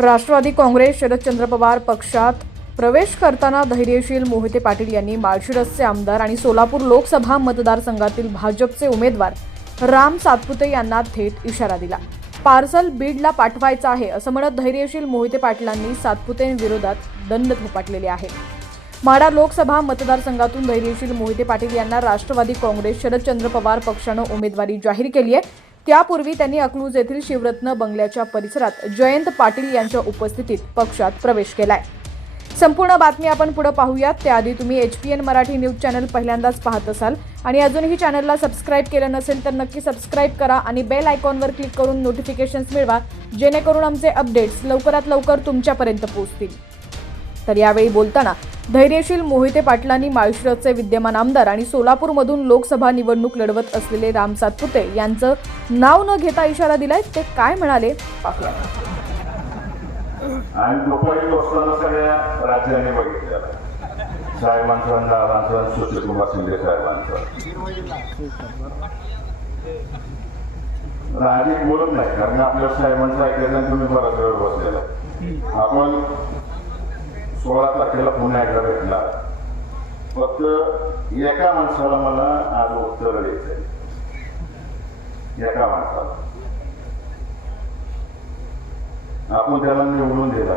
राष्ट्रवादी काँग्रेस शरदचंद्र पवार पक्षात प्रवेश करताना धैर्यशील मोहिते पाटील यांनी माळशिरसचे आमदार आणि सोलापूर लोकसभा मतदारसंघातील भाजपचे उमेदवार राम सातपुते यांना थेट इशारा दिला. पार्सल बीडला पाठवायचं आहे असं म्हणत धैर्यशील मोहिते पाटलांनी सातपुतेंविरोधात दंड थोपाटलेले आहे. माडा लोकसभा मतदारसंघातून धैर्यशील मोहिते पाटील यांना राष्ट्रवादी काँग्रेस शरदचंद्र पवार पक्षानं उमेदवारी जाहीर केली आहे. त्यापूर्वी त्यांनी अकलूज येथील शिवरत्न बंगल्याच्या परिसरात जयंत पाटील यांच्या उपस्थितीत पक्षात प्रवेश केलाय. संपूर्ण बातमी आपण पुढे पाहूयात. त्याआधी तुम्ही H P N Marathi news channel पहिल्यांदाच पाहत असाल आणि अजूनही चॅनलला सबस्क्राईब केलं नसेल तर नक्की सबस्क्राईब करा आणि बेल आयकॉनवर क्लिक करून नोटिफिकेशन्स मिळवा जेणेकरून आमचे अपडेट्स लवकरात लवकर तुमच्यापर्यंत पोहोचतील. तर यावेळी बोलताना धैर्यशील मोहिते पाटलांनी माळशिरसचे विद्यमान आमदार आणि सोलापूरमधून लोकसभा निवडणूक लढवत असलेले राम सातपुते यांचं नाव न घेता इशारा दिलाय. ते काय म्हणाले? आणि दुपारी बसताना सगळ्या राज्यांनी बघितलेलं साहेबांचं दादांचं सुशीलकुमार शिंदे साहेबांचं आधी बोलत नाही कारण आपल्या साहेबांचं ऐकायचं तुम्ही बराच वेळ बसलेला. आपण सोळा तारखेला पुन्हा एकदा भेटला. फक्त एका माणसाला मला आज उत्तर द्यायचंय. एका माणसाला. आपण त्याला निवडून दिला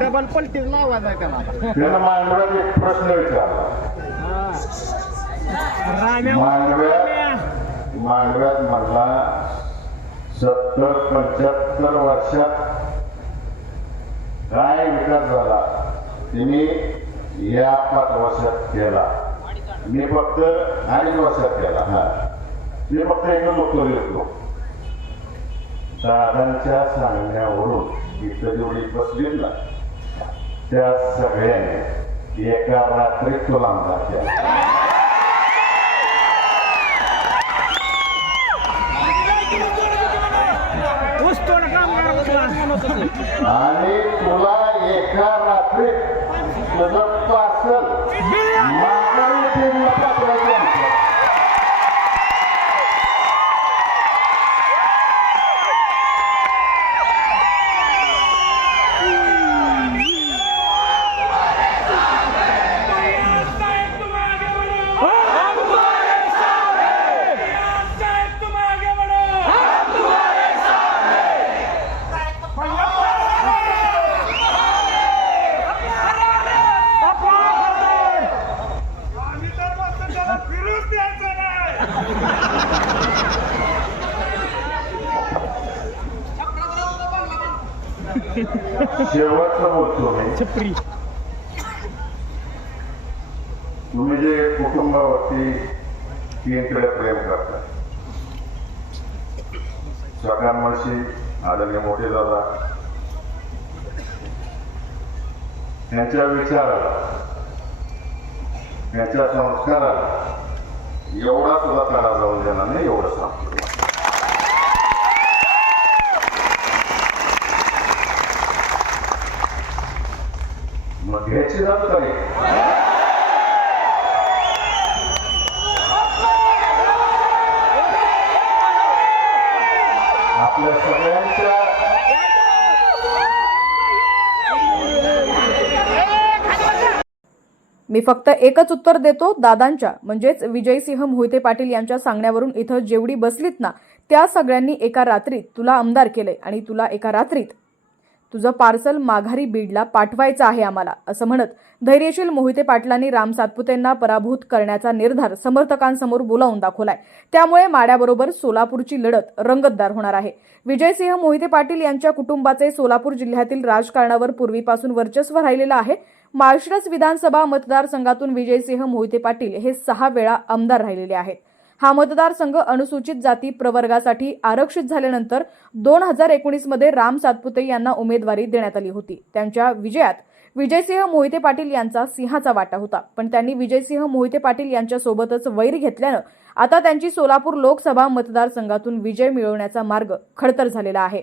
डबल त्याला त्यानं मांडव्यात एक प्रश्न विचारला. मांडव्यात सत्तर पंच्याहत्तर वर्षात काय विकास झाला तुम्ही या पाच वर्षात केला. मी फक्त अडीच वर्षात केला. हा. मी फक्त एकच उत्तर देतो. दादांच्या सांगण्यावरून इथं जेवढी बसली ना त्या सगळ्यांनी एका रात्रीत तुला आमदार केला ऊसतोड कामगार होता. आणि तुला एका रात्रीत तुझं पार्सल माघारी ट्रेनला पाठवायचं आहे. आम्ही तर म्हणतो त्याला फिरूच द्यायचं नाही शेवटचं बोलतो मी छपरी तुम्ही जे कुटुंबावरती तीनकडे प्रेम करता सकाळमशी आदरणीय मोठे दादा त्यांच्या विचाराला त्यांच्या संस्काराला एवढा सुद्धा तडा जाऊन देणार नाही एवढं सांगतो मग आपल्या सगळ्यांच्या मी फक्त एकच उत्तर देतो दादांच्या. म्हणजेच विजयसिंह मोहिते पाटील यांच्या सांगण्यावरून इथं जेवढी बसलीत ना त्या सगळ्यांनी एका रात्रीत तुला आमदार केलंय आणि तुला एका रात्रीत तुझं पार्सल माघारी बीडला पाठवायचं आहे आम्हाला असं म्हणत धैर्यशील मोहिते पाटलांनी राम सातपुतेंना पराभूत करण्याचा निर्धार समर्थकांसमोर बोलावून दाखवलाय. त्यामुळे माड्याबरोबर सोलापूरची लढत रंगतदार होणार आहे. विजयसिंह मोहिते पाटील यांच्या कुटुंबाचे सोलापूर जिल्ह्यातील राजकारणावर पूर्वीपासून वर्चस्व राहिलेलं आहे. माळशिरस विधानसभा मतदारसंघातून विजयसिंह मोहिते पाटील हे सहा वेळा आमदार राहिलेले आहेत. हा मतदारसंघ अनुसूचित जाती प्रवर्गासाठी आरक्षित झाल्यानंतर दोन हजार एकोणीसमध्ये राम सातपुते यांना उमेदवारी देण्यात आली होती. त्यांच्या विजयात विजयसिंह मोहिते पाटील यांचा सिंहाचा वाटा होता. पण त्यांनी विजयसिंह मोहिते पाटील यांच्यासोबतच वैर घेतल्यानं आता त्यांची सोलापूर लोकसभा मतदारसंघातून विजय मिळवण्याचा मार्ग खडतर झालेला आहे.